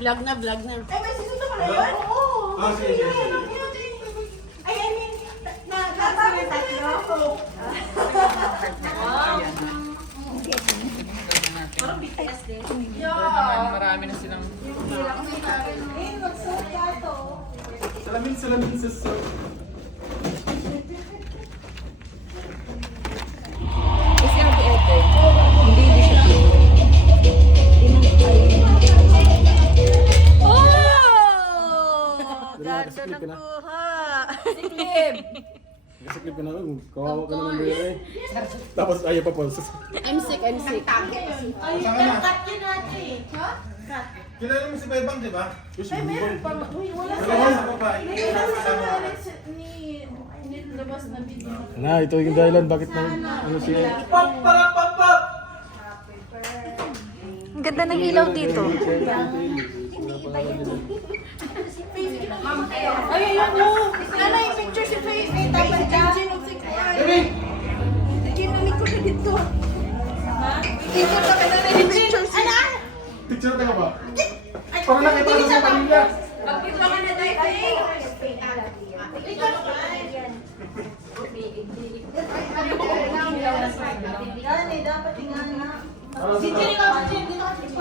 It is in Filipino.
Vlog na, vlog na. Ay, may sisundo ka na yun? Oo. Ah, sige, sige, sige. Ay, I mean, nakakasama tatlo. Parang BTS din. Yeah. Marami na silang... Eh, magsuot ka to. Salamin sa sir. Kasi ang ete, hindi siya clean. Oh! Ganda Nakasaklip ka na. nakuha. Siklip. Nakasaklip ka na. Kawawa ka naman bere. Tapos ayaw pa po. I'm sick, I'm sick. Ay, cut yun natin. Ha? Cut. Kilala mo si Bebang, di ba? Ay, meron pa. Uy, wala Wala sa babae. May wala sa Alex ni labas na video. Na, ito yung dahilan bakit na ano siya. Pop, para, pop, pop! Ang ganda ng ilaw dito. Ay, ayun mo. Nana, yung picture si Faith. Eh, tayo si Jinjin of si Kuya. Jim, namin ko na dito. Ha? Dito ka na na yung picture si... Ano? Picture ka ba? Para nakita ko sa pamilya. Pag-picture ka na tayo, Faith. Ikaw ba? Dapat tingnan na. Si Jenny ka ba?